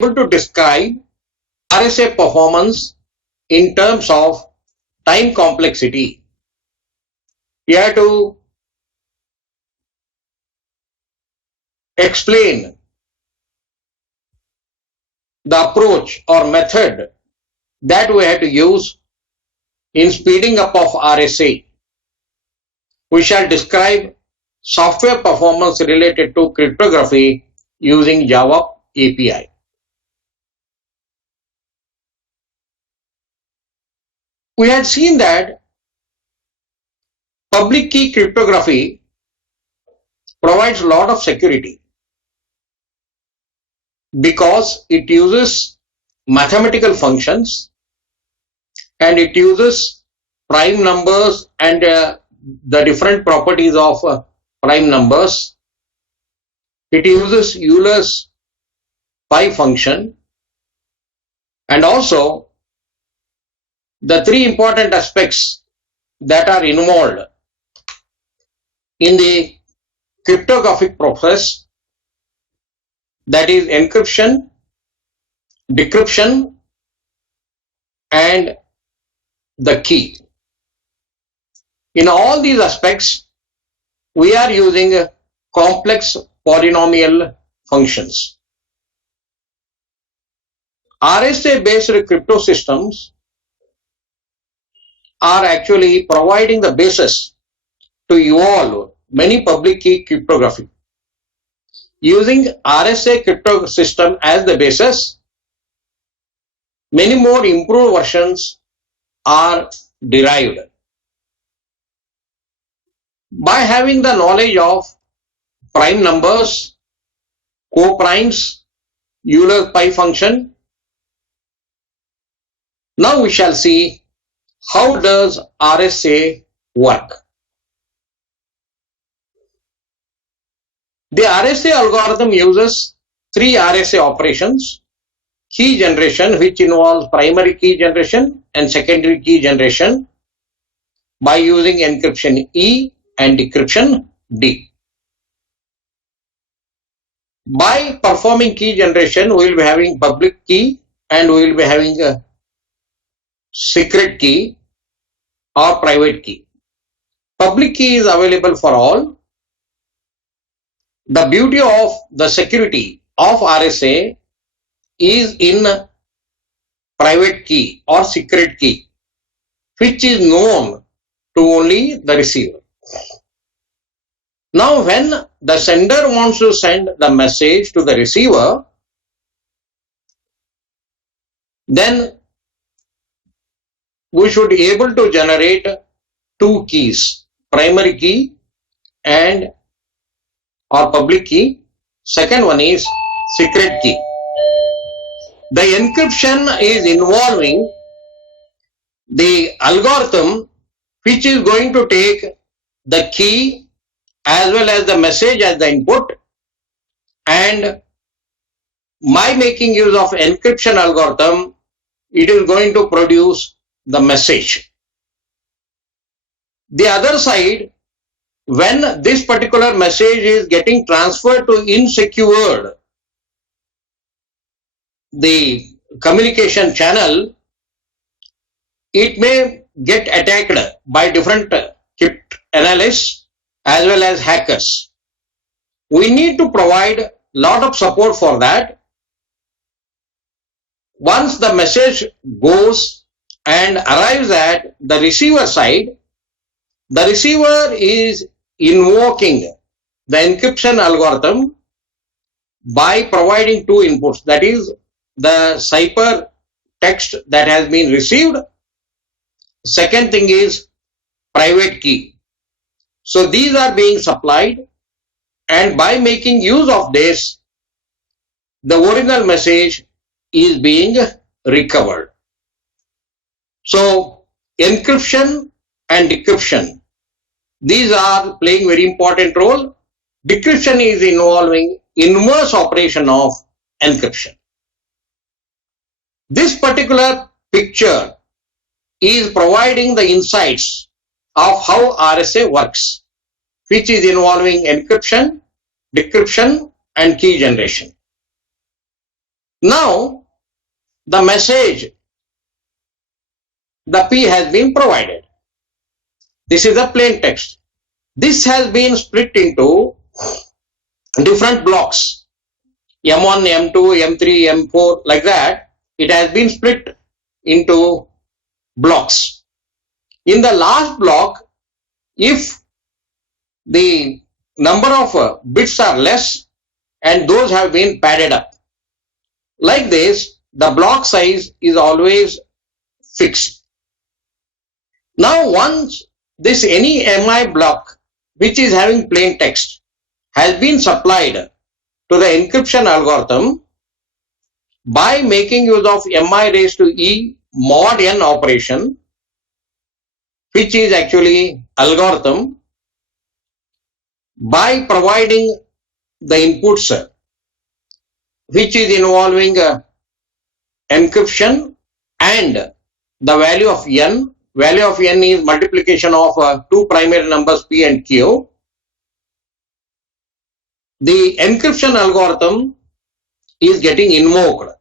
able to describe RSA performance in terms of time complexity. We have to explain the approach or method that we have to use in speeding up of RSA. We shall describe software performance related to cryptography using Java API. We had seen that public key cryptography provides a lot of security because it uses mathematical functions and it uses prime numbers and the different properties of prime numbers. It uses Euler's pi function, and also the three important aspects that are involved in the cryptographic process, that is encryption, decryption, and the key. In all these aspects, we are using complex polynomial functions. RSA based crypto systems are actually providing the basis to evolve many public key cryptography. Using RSA crypto system as the basis, many more improved versions are derived. By having the knowledge of prime numbers, co-primes, Euler pi function, now we shall see how does RSA work. The RSA algorithm uses three RSA operations: key generation, which involves primary key generation and secondary key generation by using encryption E and decryption D. By performing key generation, we will be having public key and we will be having a secret key or private key. Public key is available for all. The beauty of the security of RSA is in private key or secret key, which is known to only the receiver. Now, when the sender wants to send the message to the receiver, then we should be able to generate two keys, primary key and or public key. Second one is secret key. The encryption is involving the algorithm which is going to take the key as well as the message as the input, and by making use of encryption algorithm, it is going to produce the message. The other side, when this particular message is getting transferred to unsecured the communication channel, it may get attacked by different cryptanalysts as well as hackers. We need to provide a lot of support for that. Once the message goes and arrives at the receiver side, the receiver is invoking the encryption algorithm by providing two inputs, that is the cipher text that has been received. Second thing is private key. So these are being supplied, and by making use of this, the original message is being recovered. So encryption and decryption, these are playing very important role. Decryption is involving inverse operation of encryption. This particular picture is providing the insights of how RSA works, which is involving encryption, decryption, and key generation. Now, the message, the P has been provided. This is a plain text. This has been split into different blocks, M1, M2, M3, M4, like that. It has been split into blocks. In the last block, if the number of bits are less and those have been padded up, like this, the block size is always fixed. Now, once this any MI block which is having plain text has been supplied to the encryption algorithm by making use of MI raised to E mod n operation, which is actually algorithm, by providing the inputs which is involving encryption and the value of n. Value of n is multiplication of two primary numbers P and Q. The encryption algorithm is getting invoked,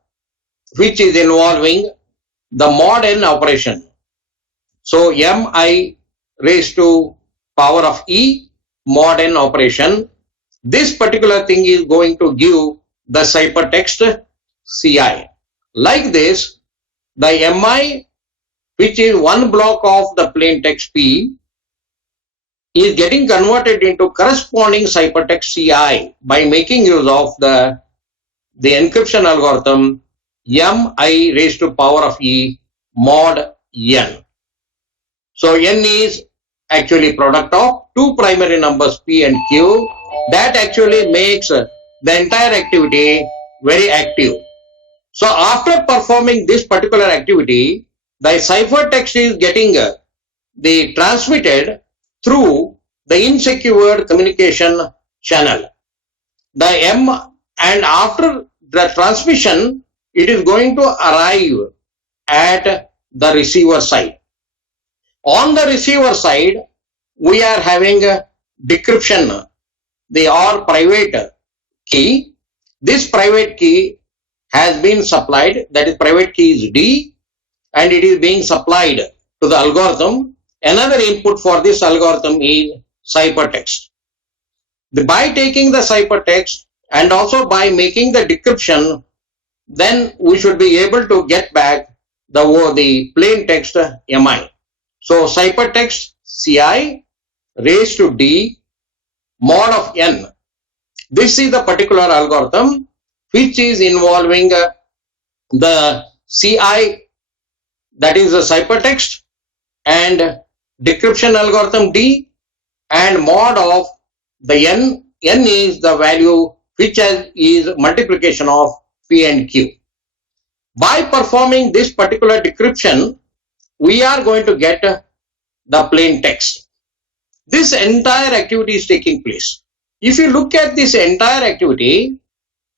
which is involving the mod n operation. So mi raised to power of e mod n operation. This particular thing is going to give the ciphertext CI. Like this, the mi, which is one block of the plain text P, is getting converted into corresponding ciphertext CI by making use of the encryption algorithm mi raised to power of e mod n. So n is actually product of two primary numbers P and Q. That actually makes the entire activity very active. So after performing this particular activity, the ciphertext is getting the transmitted through the insecure communication channel. The M, and after the transmission, it is going to arrive at the receiver side. On the receiver side, we are having a decryption, the or private key. This private key has been supplied, that is private key is D, and it is being supplied to the algorithm. Another input for this algorithm is ciphertext. By taking the ciphertext and also by making the decryption, then we should be able to get back the plain text mi. So ciphertext CI raised to D mod of n. This is the particular algorithm which is involving the CI, that is the ciphertext, and decryption algorithm D, and mod of the n. N is the value which is multiplication of P and Q. By performing this particular decryption, we are going to get the plain text. This entire activity is taking place. If you look at this entire activity,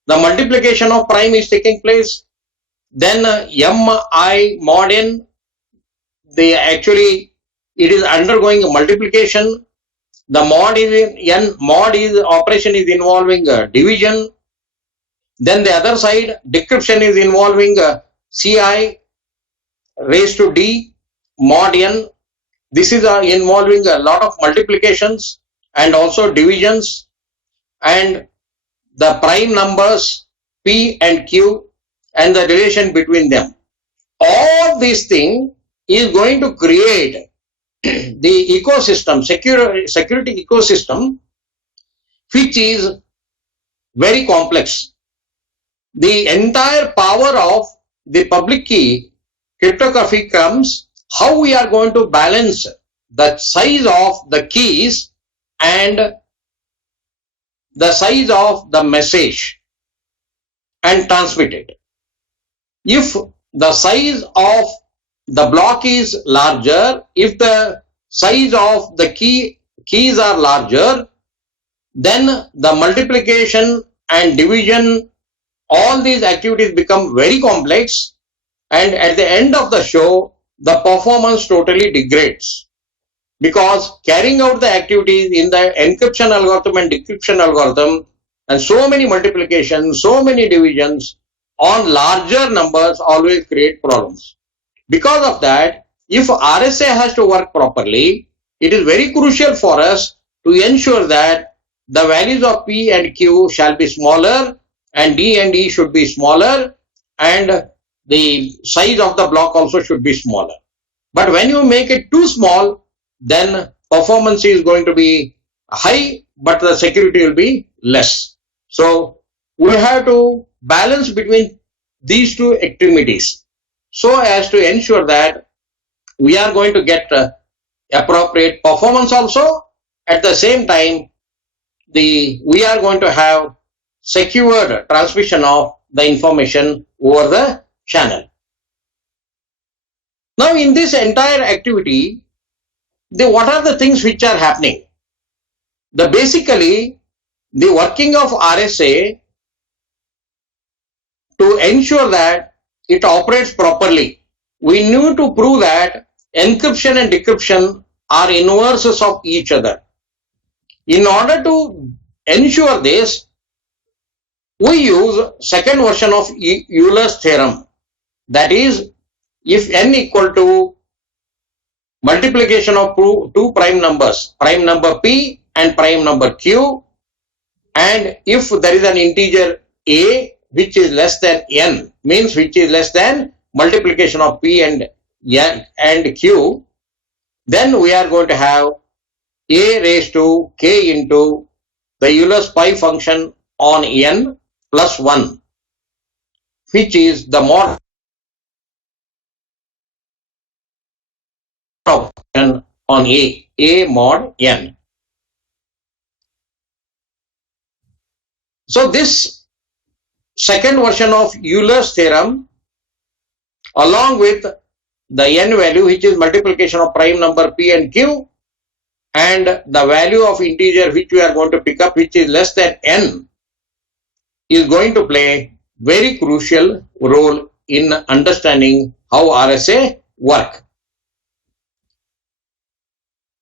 the multiplication of prime is taking place. Then mi mod n, it is undergoing a multiplication. The mod is n, mod is operation is involving division. Then the other side, decryption is involving CI raised to D mod n. This is involving a lot of multiplications and also divisions and the prime numbers P and Q and the relation between them. All these things is going to create the ecosystem, security ecosystem, which is very complex. The entire power of the public key cryptography comes how we are going to balance the size of the keys and the size of the message and transmit it. If the size of the block is larger, if the size of the keys are larger, then the multiplication and division, all these activities become very complex, and at the end of the show, the performance totally degrades, because carrying out the activities in the encryption algorithm and decryption algorithm, and so many multiplications, so many divisions, on larger numbers always create problems. Because of that, if RSA has to work properly, it is very crucial for us to ensure that the values of P and Q shall be smaller and D and E should be smaller, and the size of the block also should be smaller. But when you make it too small, then performance is going to be high, but the security will be less. So we have to balance between these two extremities so as to ensure that we are going to get appropriate performance also. At the same time, we are going to have secured transmission of the information over the channel. Now in this entire activity, what are the things which are happening? Basically, the working of RSA to ensure that it operates properly, we need to prove that encryption and decryption are inverses of each other. In order to ensure this, we use second version of Euler's theorem. That is, if n equal to multiplication of two prime numbers, prime number p and prime number q, and if there is an integer a which is less than n, means which is less than multiplication of p and q, then we are going to have a raised to k into the Euler's pi function on n plus 1, which is the mod function on a mod n. So this second version of Euler's theorem, along with the n value, which is multiplication of prime number p and q, and the value of integer which we are going to pick up, which is less than n, is going to play very crucial role in understanding how RSA work.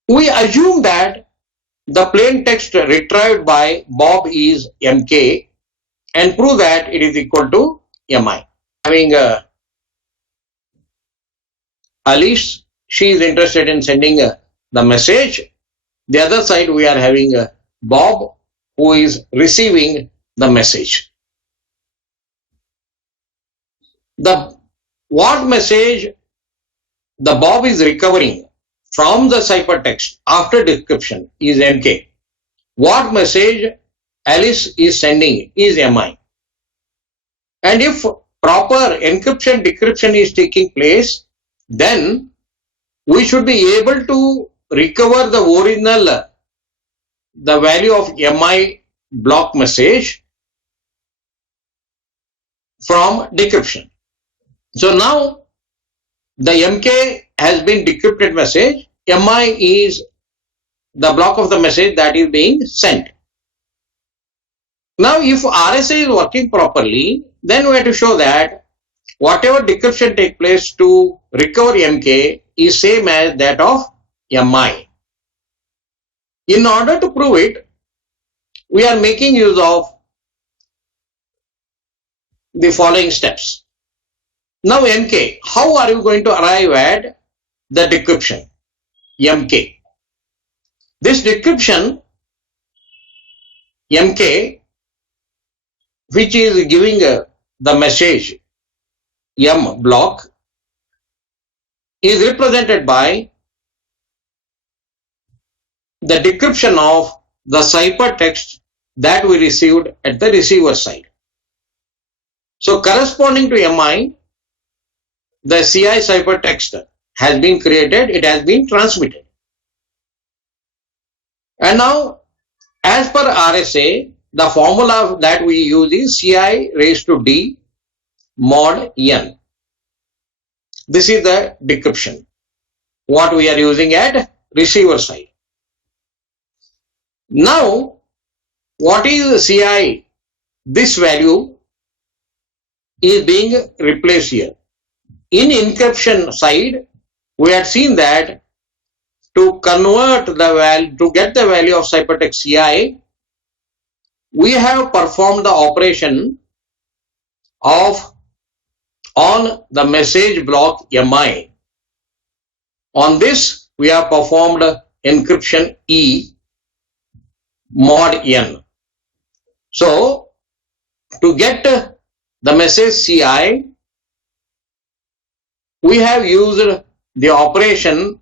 We assume that the plain text retrieved by Bob is mk and prove that it is equal to mi. Having Alice, she is interested in sending the message. The other side we are having Bob, who is receiving the message. What message the Bob is recovering from the ciphertext after decryption is mk. What message Alice is sending is mi. And if proper encryption decryption is taking place, then we should be able to recover the original, the value of mi block message from decryption. So now the mk has been decrypted message, mi is the block of the message that is being sent. Now if RSA is working properly, then we have to show that whatever decryption takes place to recover mk is same as that of mi. In order to prove it, we are making use of the following steps. Now mk, how are you going to arrive at the decryption mk? This decryption mk, which is giving the message m block, is represented by the decryption of the ciphertext that we received at the receiver side. So corresponding to mi, the CI ciphertext has been created, it has been transmitted. And now, as per RSA, the formula that we use is CI raised to D mod n. This is the decryption, what we are using at receiver side. Now, what is CI? This value is being replaced here. In encryption side, we had seen that to convert the value, to get the value of ciphertext CI, we have performed the operation of on the message block MI. On this, we have performed encryption E mod N. So, to get the message CI, we have used the operation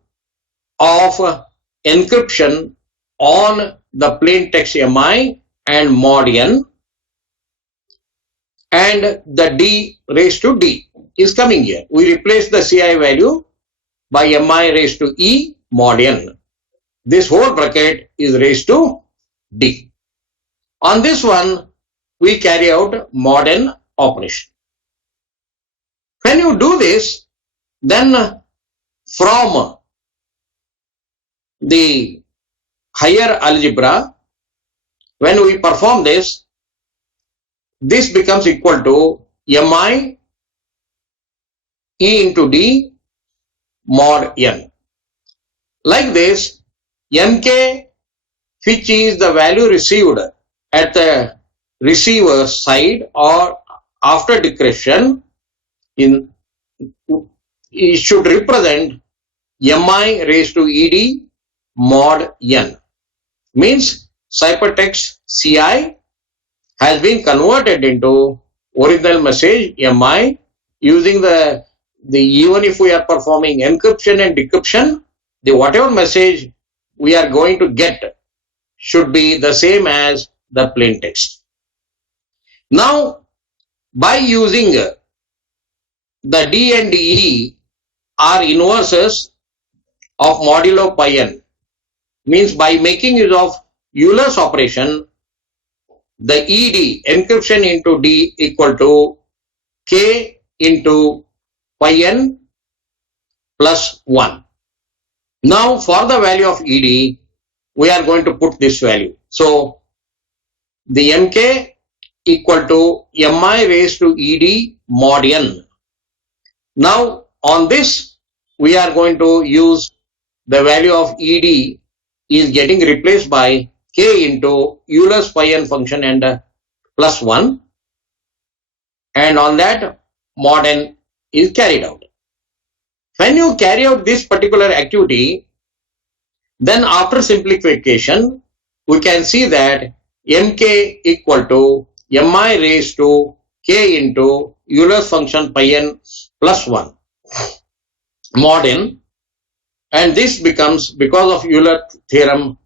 of encryption on the plain text MI and mod N, and the D raised to D is coming here. We replace the CI value by MI raised to E mod N. This whole bracket is raised to D. On this one, we carry out mod N operation. When you do this, then from the higher algebra, when we perform this, this becomes equal to MI E into D mod N. Like this, MK, which is the value received at the receiver side or after decryption, it should represent MI raised to ED mod N. Means ciphertext CI has been converted into original message MI using the even if we are performing encryption and decryption, the whatever message we are going to get should be the same as the plain text. Now, by using the D and E are inverses of modulo pi n, means by making use of Euler's operation, the ED, encryption into D, equal to K into pi n plus 1. Now, for the value of ED, we are going to put this value. So, the MK equal to MI raised to ED mod N. Now, on this, we are going to use the value of ED is getting replaced by K into Euler's pi n function and plus 1. And on that, mod N is carried out. When you carry out this particular activity, then after simplification, we can see that MK equal to MI raised to K into Euler's function pi n plus 1 mod N, and this becomes, because of Euler theorem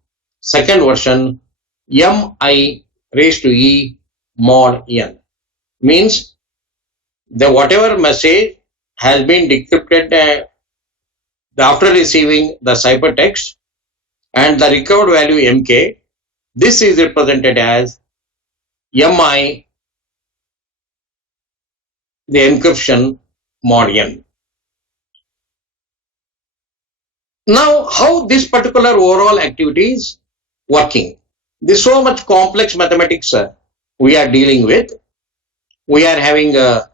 second version, MI raised to E mod N. Means the whatever message has been decrypted after receiving the ciphertext and the recovered value MK, this is represented as MI, the encryption mod N. Now, how this particular overall activity is working? There's so much complex mathematics we are dealing with. We are having the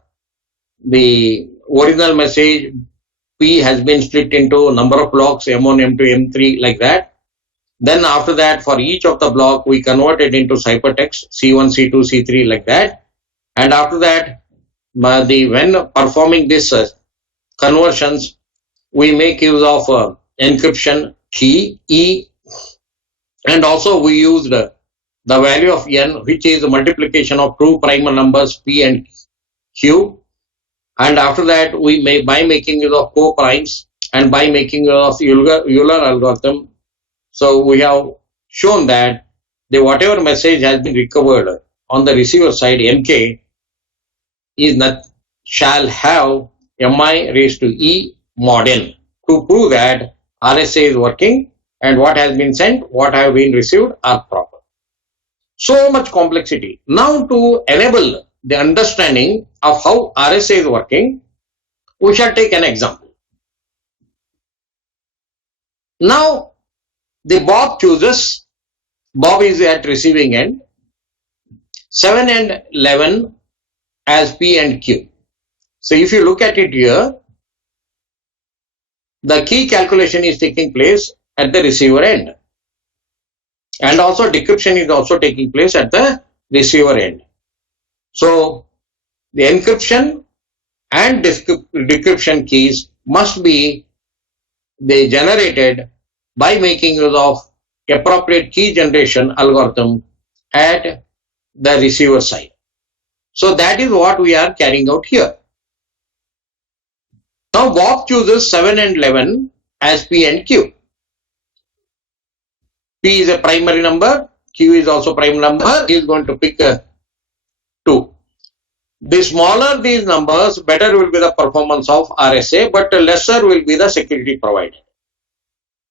original message P has been split into a number of blocks, M1, M2, M3, like that. Then after that, for each of the block, we convert it into ciphertext, C1, C2, C3, like that. And after that, when performing this conversions, we make use of encryption key E, and also we used the value of N, which is the multiplication of two primal numbers P and Q. And after that, we may, by making use of co-primes and by making use of Euler algorithm, so we have shown that the whatever message has been recovered on the receiver side, MK, is not shall have MI raised to E mod N, to prove that RSA is working and what has been sent, what have been received are proper. So much complexity. Now, to enable the understanding of how RSA is working, we shall take an example. Now, the Bob chooses, Bob is at receiving end, 7 and 11 as P and Q. So, if you look at it here, the key calculation is taking place at the receiver end, and also decryption is also taking place at the receiver end. So, the encryption and decryption keys must be generated by making use of appropriate key generation algorithm at the receiver side. So that is what we are carrying out here. Now Bob chooses 7 and 11 as P and Q. P is a primary number, Q is also prime number. He is going to pick 2. The smaller these numbers, better will be the performance of RSA, but lesser will be the security provided.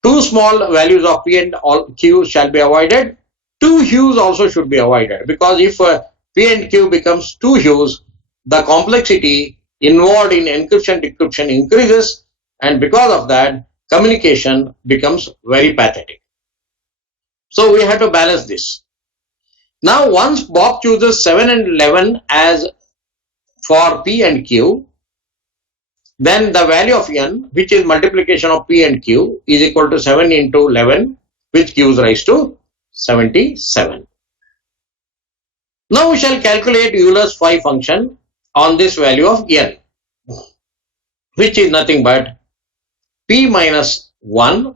2 small values of P and Q shall be avoided. 2 hues also should be avoided, because if P and Q becomes 2 hues, the complexity involved in encryption decryption increases, and because of that, communication becomes very pathetic. So we have to balance this. Now once Bob chooses 7 and 11 as for P and Q, then the value of n, which is multiplication of P and Q, is equal to 7 into 11, which gives rise to 77. Now we shall calculate Euler's phi function on this value of n, which is nothing but P minus 1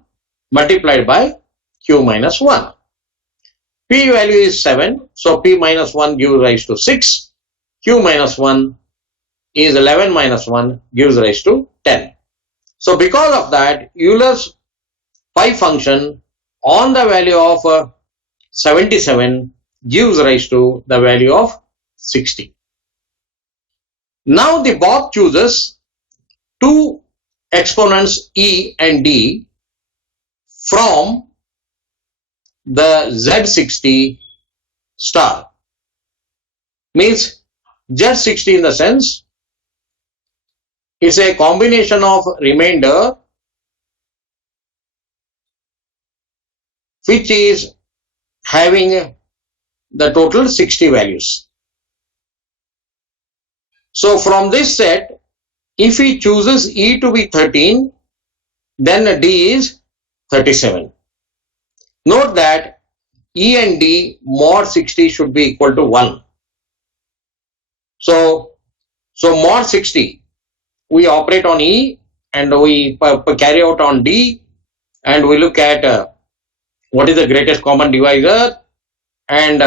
multiplied by Q minus 1. P value is 7, so P minus 1 gives rise to 6. Q minus 1 is 11 minus 1 gives rise to 10. So because of that, Euler's phi function on the value of 77 gives rise to the value of 60. Now the Bob chooses 2 exponents E and D from the Z60 star. Means Z60 in the sense is a combination of remainder which is having the total 60 values. So from this set, if he chooses E to be 13, then D is 37. Note that E and D mod 60 should be equal to 1. So mod 60, we operate on E and we carry out on D, and we look at what is the greatest common divisor, and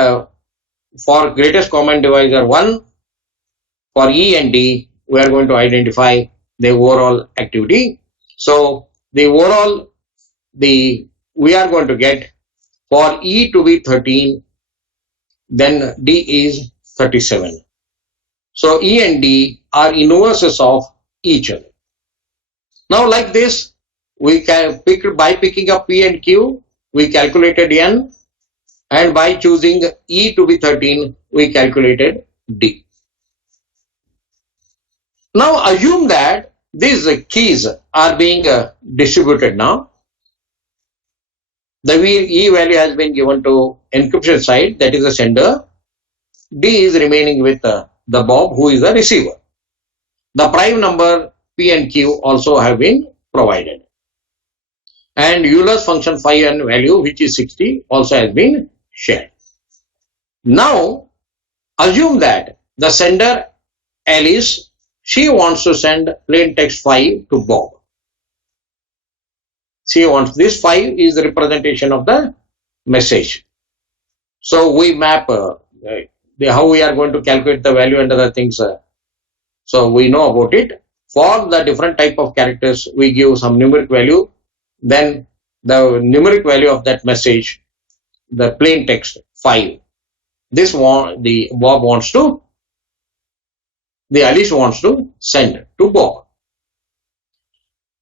for greatest common divisor 1, for E and D, we are going to identify the overall activity. So the overall, we are going to get for E to be 13, then D is 37. So E and D are inverses of each other. Now like this, we can by picking up P and Q, we calculated N, and by choosing E to be 13, we calculated D. Now assume that these keys are being distributed now. The E value has been given to encryption side, that is the sender. D is remaining with the Bob, who is the receiver. The prime number P and Q also have been provided. And Euler's function phi and value, which is 60, also has been shared. Now assume that the sender Alice, she wants to send plain text phi to Bob. She wants this phi is the representation of the message. So we map how we are going to calculate the value and other things. So we know about it. For the different type of characters, we give some numeric value. Then the numeric value of that message, the plain text phi. This one, the Alice wants to send to Bob.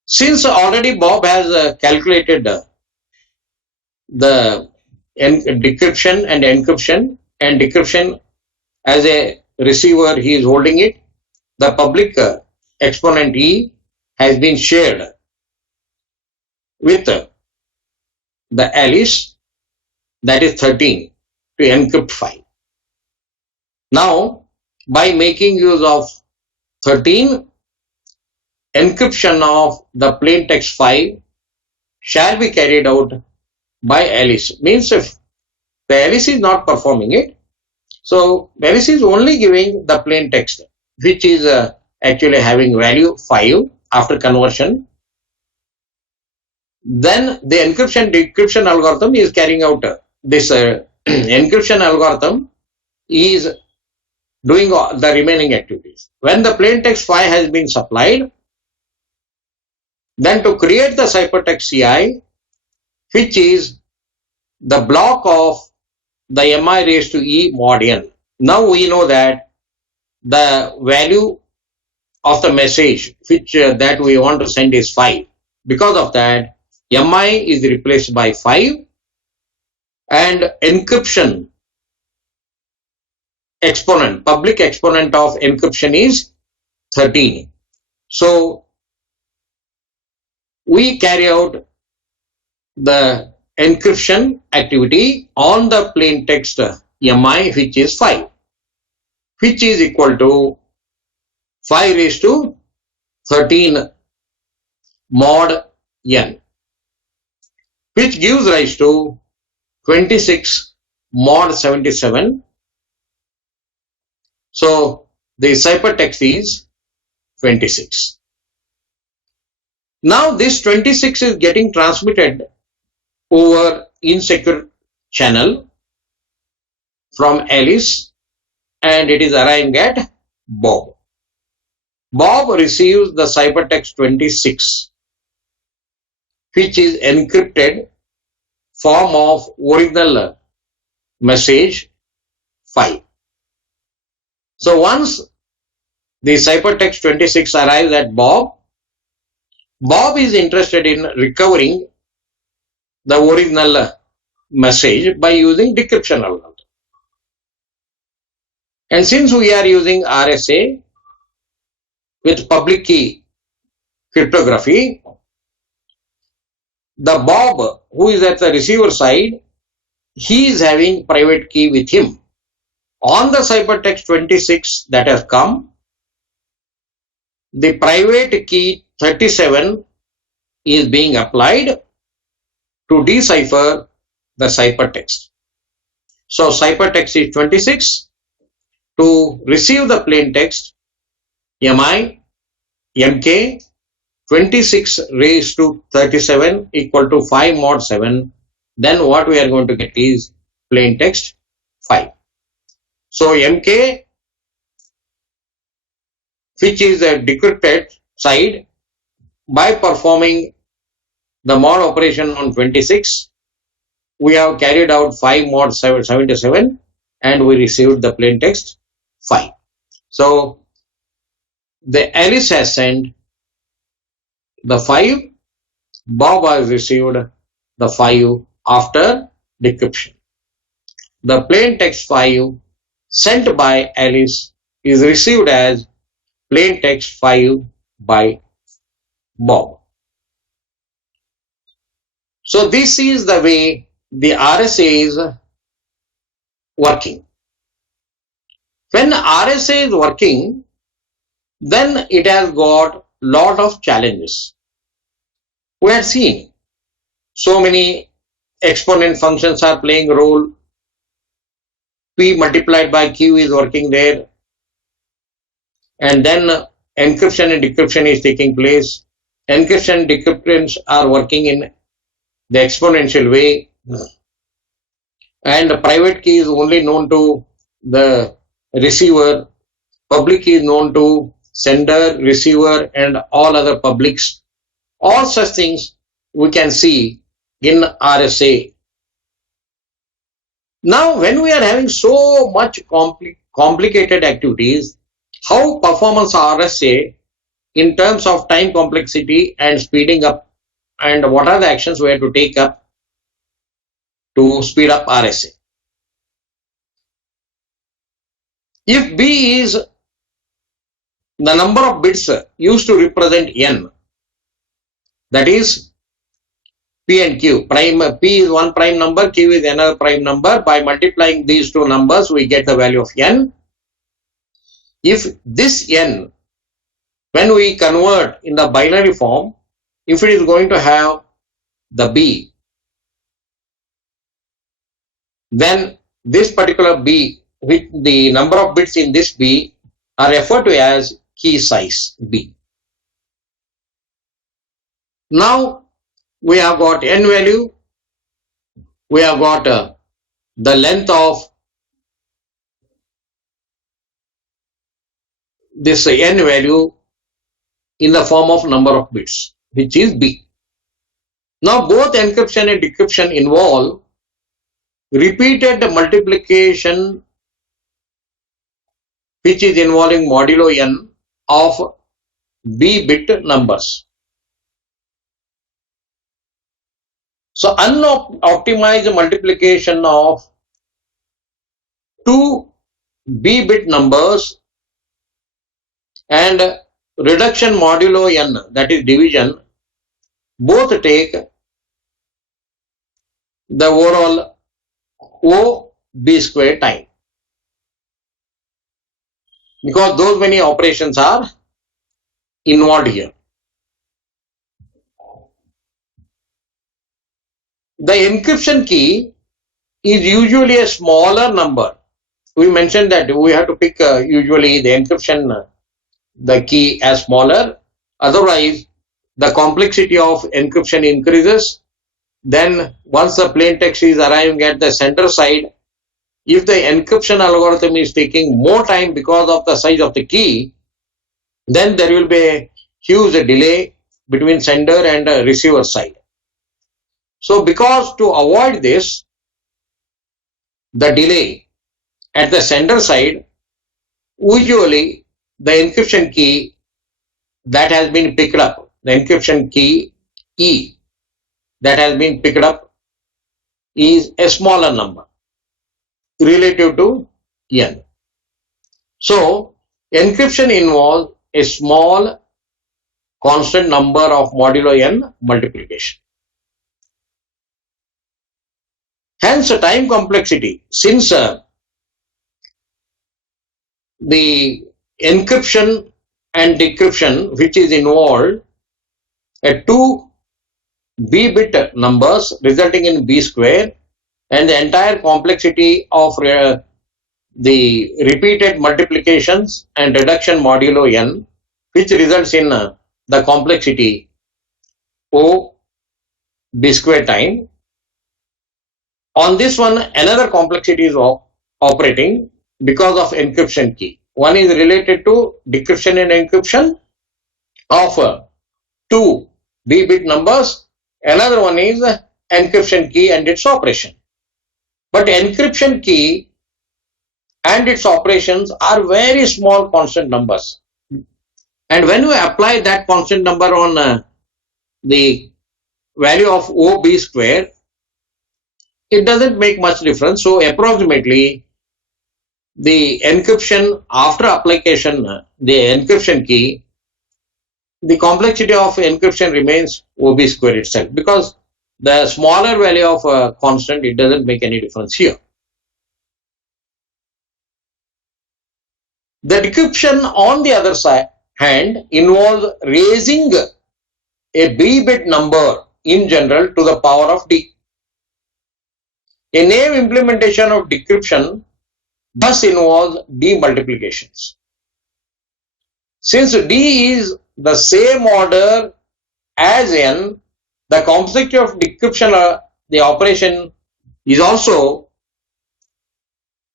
Since already Bob has calculated the decryption and encryption, and decryption as a receiver he is holding it, the public exponent E has been shared with the Alice, that is 13, to encrypt phi. Now by making use of 13, encryption of the plain text phi shall be carried out by Alice. Means if the Alice is not performing it, so Alice is only giving the plain text. which is actually having value 5 after conversion. Then the encryption decryption algorithm is carrying out this encryption algorithm is doing the remaining activities. When the plain text 5 has been supplied, then to create the ciphertext CI, which is the block of the mi raised to e mod n. Now we know that the value of the message which that we want to send is 5. Because of that, mi is replaced by 5 and encryption exponent, public exponent of encryption is 13. So we carry out the encryption activity on the plain text mi, which is 5, which is equal to 5 raised to 13 mod n, which gives rise to 26 mod 77. So the ciphertext is 26. Now this 26 is getting transmitted over insecure channel from Alice, and it is arriving at Bob. Bob receives the ciphertext 26, which is encrypted form of original message 5. So once the ciphertext 26 arrives at Bob, Bob is interested in recovering the original message by using decryption algorithm. And since we are using RSA with public key cryptography, the Bob who is at the receiver side, he is having private key with him. On the ciphertext 26 that has come, the private key 37 is being applied to decipher the ciphertext. So ciphertext is 26. To receive the plain text, mi, mk, 26 raised to 37 equal to 5 mod 7. Then what we are going to get is plain text 5. So mk, which is a decrypted side, by performing the mod operation on 26, we have carried out 5 mod 77 and we received the plain text 5. So the Alice has sent the 5, Bob has received the 5 after decryption. The plain text 5 sent by Alice is received as plain text 5 by Bob. So this is the way the RSA is working. When RSA is working, then it has got lot of challenges. We have seen so many exponent functions are playing a role. P multiplied by Q is working there, and then encryption and decryption is taking place. Encryption and decryption are working in the exponential way, and the private key is only known to the receiver, public key is known to sender, receiver, and all other publics. All such things we can see in RSA. Now when we are having so much complicated activities, how performance RSA in terms of time complexity and speeding up, and what are the actions we have to take up to speed up RSA? If B is the number of bits used to represent n, that is P and Q. P is one prime number, Q is another prime number. By multiplying these two numbers, we get the value of n. If this n, when we convert in the binary form, if it is going to have the B, then this particular B, with the number of bits in this B are referred to as key size B. Now we have got n value, we have got the length of this n value in the form of number of bits, which is B. Now both encryption and decryption involve repeated multiplication, which is involving modulo n of B bit numbers. So unoptimized multiplication of two B bit numbers and reduction modulo n, that is division, both take the overall O B square time, because those many operations are involved here. The encryption key is usually a smaller number. We mentioned that we have to pick usually the encryption, the key as smaller, otherwise the complexity of encryption increases. Then once the plain text is arriving at the center side, if the encryption algorithm is taking more time because of the size of the key, then there will be a huge delay between sender and receiver side. So because to avoid this, the delay at the sender side, usually the encryption key that has been picked up, the encryption key E that has been picked up is a smaller number relative to n. So encryption involves a small constant number of modulo n multiplication. Hence time complexity, since the encryption and decryption which is involved at two B bit numbers resulting in B square, and the entire complexity of the repeated multiplications and reduction modulo n, which results in the complexity O B square time. On this one, another complexity is operating because of encryption key. One is related to decryption and encryption of two B bit numbers. Another one is encryption key and its operation. But encryption key and its operations are very small constant numbers. And when we apply that constant number on the value of O B square, it doesn't make much difference. So approximately the encryption after application, the encryption key, the complexity of encryption remains OB square itself, because the smaller value of constant, it doesn't make any difference here. The decryption on the other hand involves raising a B bit number in general to the power of D. A naive implementation of decryption thus involves D multiplications. Since D is the same order as n, the complexity of decryption, the operation is also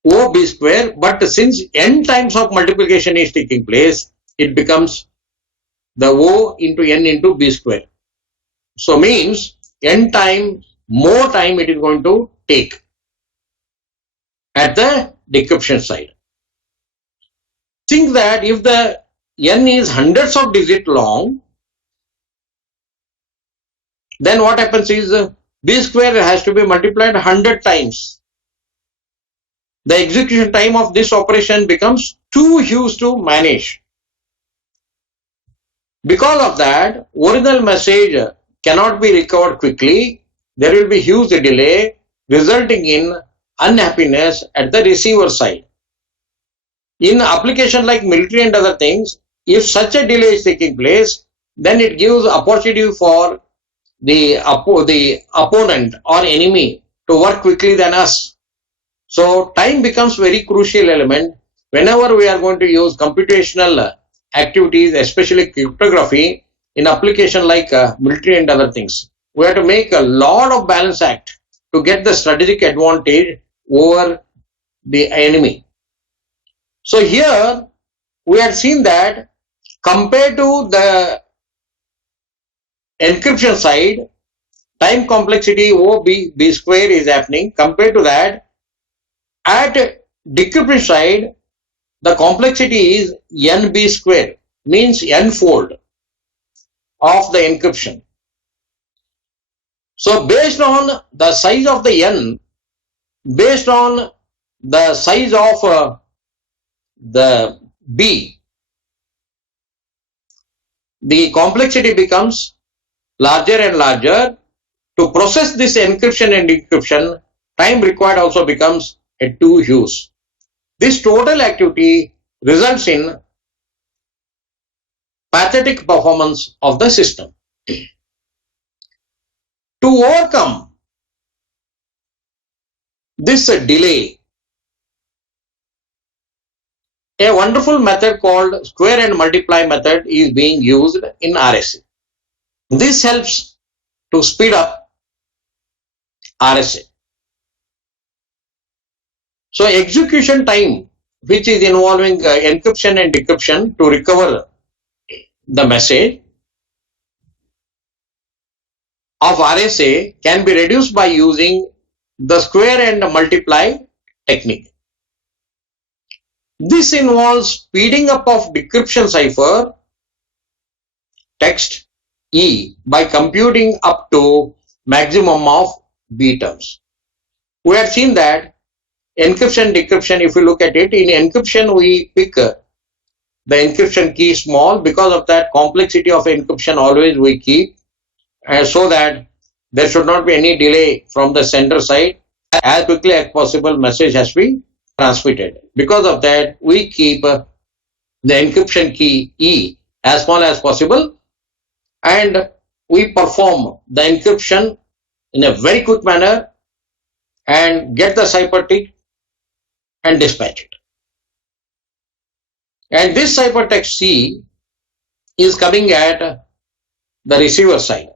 OB square, but since n times of multiplication is taking place, it becomes the O into n into B square. So means n time more time it is going to take at the decryption side. Think that if the n is hundreds of digits long, then what happens is B square has to be multiplied 100 times. The execution time of this operation becomes too huge to manage. Because of that, original message cannot be recovered quickly. There will be huge delay, resulting in unhappiness at the receiver side. In application like military and other things, if such a delay is taking place, then it gives opportunity for the opponent or enemy to work quickly than us. So time becomes very crucial element whenever we are going to use computational activities, especially cryptography, in application like military and other things, we have to make a lot of balance act to get the strategic advantage over the enemy. So here we had seen that compared to the encryption side, time complexity OB square is happening. Compared to that, at decryption side, the complexity is NB square, means n-fold of the encryption. So based on the size of the n, based on the size of the B, the complexity becomes larger and larger. To process this encryption and decryption, time required also becomes too huge. This total activity results in pathetic performance of the system. To overcome this delay, a wonderful method called square and multiply method is being used in RSA. This helps to speed up RSA. So execution time, which is involving encryption and decryption to recover the message of RSA, can be reduced by using the square and multiply technique. This involves speeding up of decryption cipher text E by computing up to maximum of B terms. We have seen that encryption, decryption, if you look at it, in encryption we pick the encryption key small. Because of that, complexity of encryption always we keep, so that there should not be any delay from the sender side. As quickly as possible, message has to be transmitted. Because of that, we keep the encryption key E as small as possible, and we perform the encryption in a very quick manner and get the ciphertext and dispatch it. And this ciphertext C is coming at the receiver side.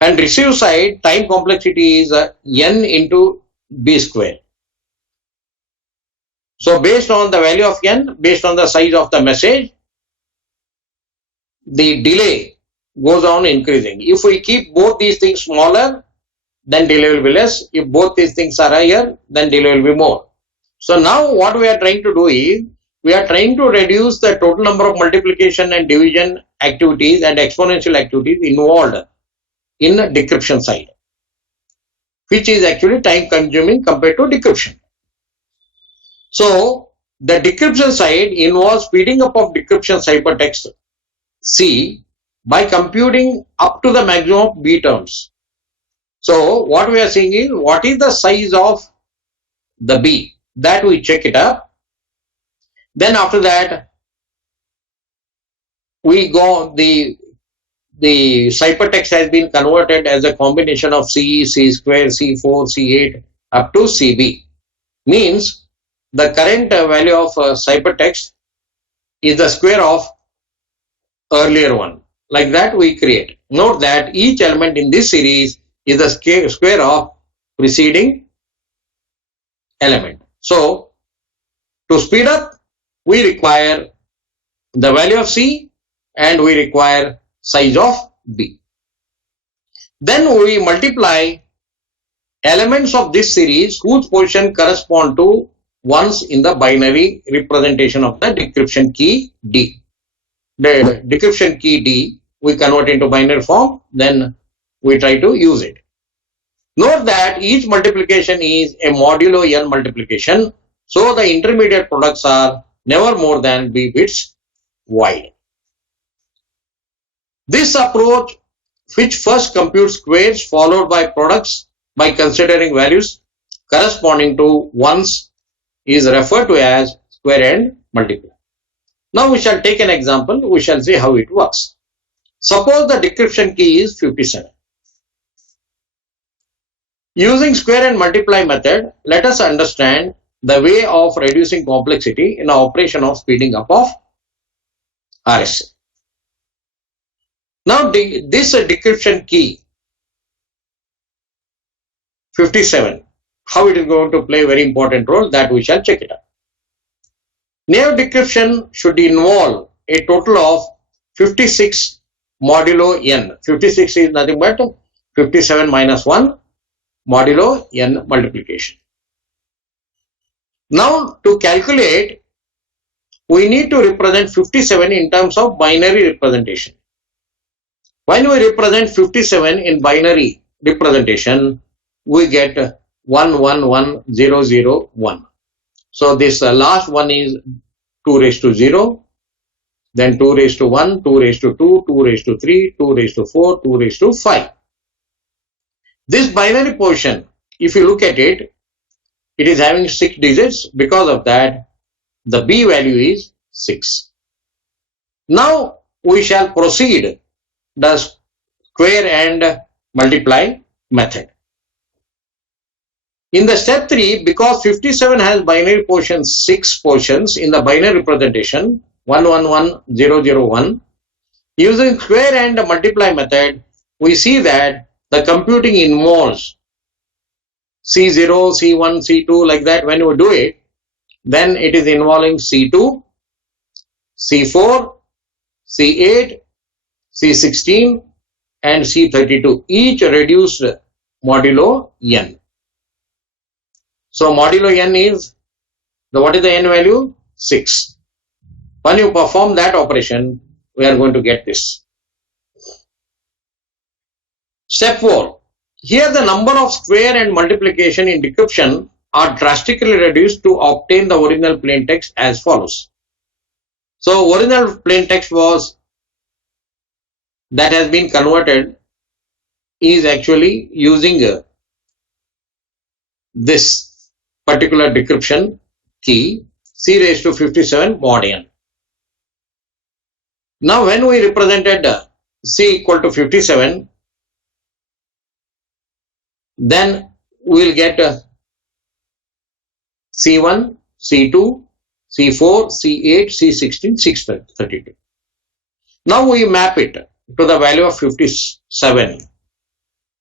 And receiver side, time complexity is n into B square. So based on the value of n, based on the size of the message, the delay goes on increasing. If we keep both these things smaller, then delay will be less. If both these things are higher, then delay will be more. So now what we are trying to do is, we are trying to reduce the total number of multiplication and division activities and exponential activities involved in decryption side, which is actually time consuming compared to decryption. So the decryption side involves speeding up of decryption ciphertext C by computing up to the maximum of B terms. So what we are saying is, what is the size of the B? That we check it up. Then after that, we go, the ciphertext has been converted as a combination of C, C square, C4, C8 up to CB. Means the current value of ciphertext is the square of earlier one. Like that we create. Note that each element in this series is the square of preceding element. So to speed up, we require the value of C and we require size of B. Then we multiply elements of this series whose position correspond to ones in the binary representation of the decryption key D. The decryption key D we convert into binary form, then we try to use it. Note that each multiplication is a modulo n multiplication, so the intermediate products are never more than B bits wide. This approach, which first computes squares followed by products by considering values corresponding to ones, is referred to as square and multiply. Now we shall take an example. We shall see how it works. Suppose the decryption key is 57. Using square and multiply method, let us understand the way of reducing complexity in the operation of speeding up of RSA. Now this decryption key 57, how it is going to play a very important role, that we shall check it out. Naive decryption should involve a total of 56 modulo n. 56 is nothing but 57 minus 1 modulo n multiplication. Now to calculate, we need to represent 57 in terms of binary representation. When we represent 57 in binary representation, we get 111001. So this last one is 2 raised to 0, then 2 raised to 1, 2 raised to 2, 2 raised to 3, 2 raised to 4, 2 raised to 5. This binary portion, if you look at it, it is having 6 digits. Because of that, the B value is 6. Now we shall proceed the square and multiply method. In the step 3, because 57 has binary portions, 6 portions in the binary representation 111001, using square and multiply method, we see that the computing involves C0, C1, C2 like that. When you do it, then it is involving C2, C4, C8, C16 and C32, each reduced modulo n. So modulo n is, what is the n value? 6. When you perform that operation, we are going to get this. Step 4. Here the number of square and multiplication in decryption are drastically reduced to obtain the original plain text as follows. So original plain text was, that has been converted, is actually using this particular decryption key C raised to 57 mod n. Now when we represented C equal to 57, then we will get C1, C2, C4, C8, C16, 632. Now we map it to the value of 57.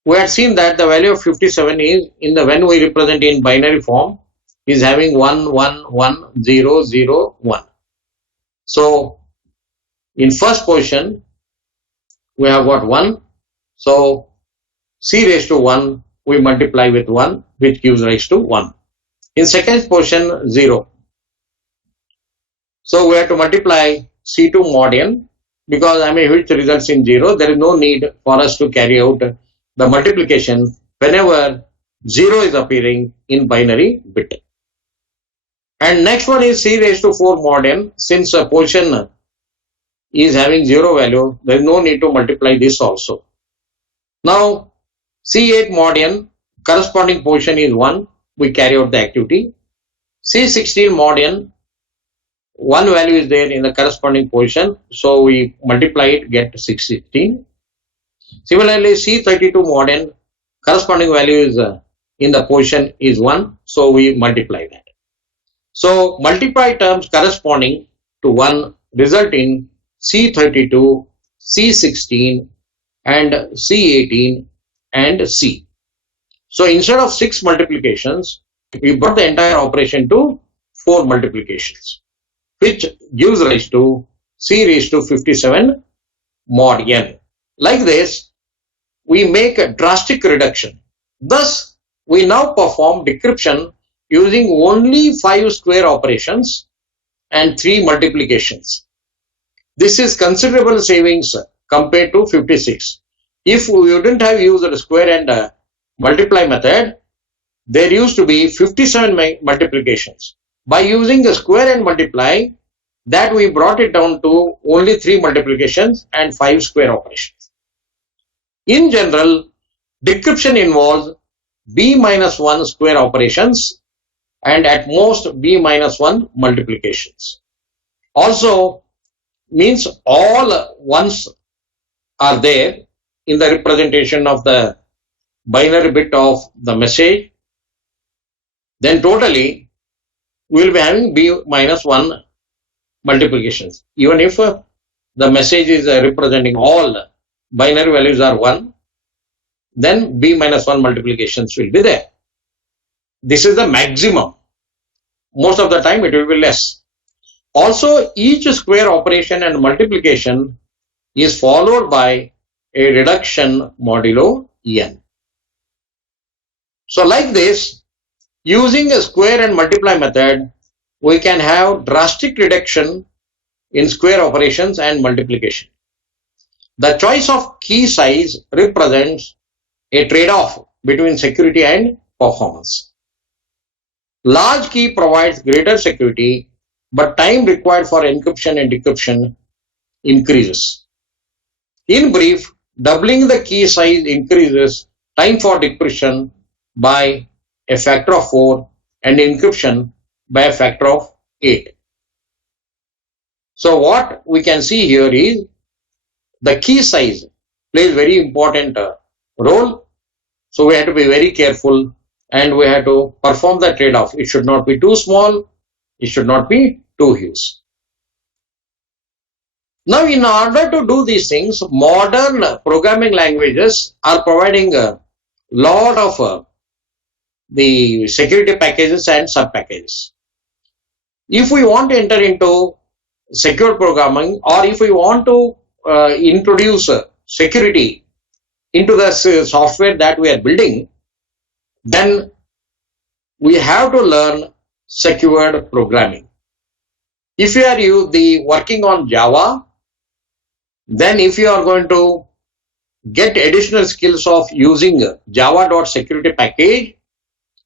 We had seen that the value of 57 is, in the when we represent in binary form, is having 111001. So in first position we have got 1. So C raised to 1 we multiply with 1, which gives rise to 1. In second position 0. So we have to multiply C2 mod n, because which results in 0. There is no need for us to carry out the multiplication whenever 0 is appearing in binary bit. And next one is C raised to 4 mod n. Since a position is having 0 value, there is no need to multiply this also. Now C8 mod n, corresponding position is 1. We carry out the activity. C16 mod n, 1 value is there in the corresponding position, so we multiply it, get 16. Similarly, C32 mod n, corresponding value is in the position is 1, so we multiply that. So multiply terms corresponding to 1 result in C32, C16 and C18 and C. So instead of 6 multiplications, we brought the entire operation to 4 multiplications, which gives rise to C raised to 57 mod n. Like this, we make a drastic reduction. Thus, we now perform decryption using only 5 square operations and 3 multiplications. This is considerable savings compared to 56. If we wouldn't have used the square and multiply method, there used to be 57 multiplications. By using the square and multiply, that we brought it down to only 3 multiplications and 5 square operations. In general, decryption involves b minus 1 square operations and at most b minus 1 multiplications. Also means all ones are there in the representation of the binary bit of the message. Then totally we will be having b minus 1 multiplications. Even if the message is representing all binary values are 1, then b minus 1 multiplications will be there. This is the maximum. Most of the time it will be less. Also, each square operation and multiplication is followed by a reduction modulo n. So like this, using a square and multiply method, we can have drastic reduction in square operations and multiplication. The choice of key size represents a trade-off between security and performance. Large key provides greater security, but time required for encryption and decryption increases. In brief, doubling the key size increases time for decryption by a factor of 4 and encryption by a factor of 8. So what we can see here is the key size plays very important role. So we have to be very careful and we have to perform the trade-off. It should not be too small. It should not be too huge. Now, in order to do these things, modern programming languages are providing a lot of the security packages and sub-packages. If we want to enter into secure programming, or if we want to introduce security into the software that we are building, then we have to learn secured programming. If you are working on Java, then if you are going to get additional skills of using java.security package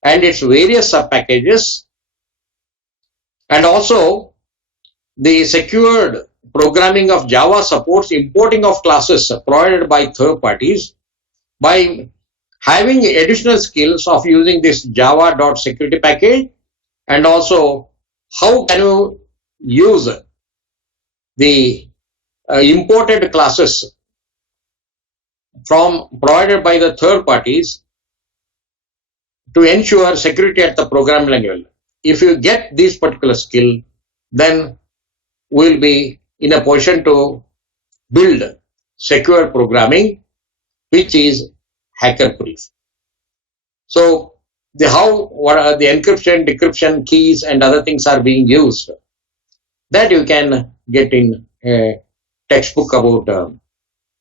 and its various sub-packages, and also the secured programming of Java supports importing of classes provided by third parties. By having additional skills of using this java.security package, and also how can you use the imported classes from provided by the third parties to ensure security at the program level. If you get this particular skill, then we'll be in a position to build secure programming which is hacker proof. So what are the encryption, decryption, keys and other things are being used, that you can get in a textbook about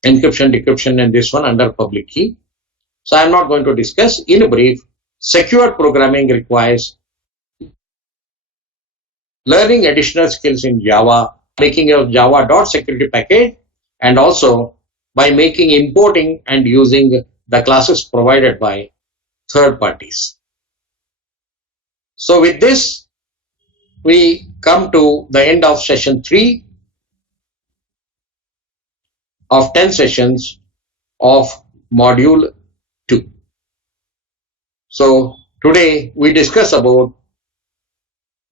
encryption, decryption and this one under public key. So I am not going to discuss. In brief, secure programming requires learning additional skills in Java, making a java.security package, and also by making, importing and using the classes provided by third parties. So with this, we come to the end of session 3 of 10 sessions of module 2. So today we discuss about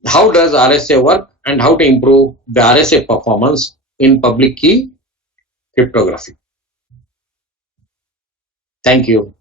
how does RSA work and how to improve the RSA performance in public key cryptography. Thank you.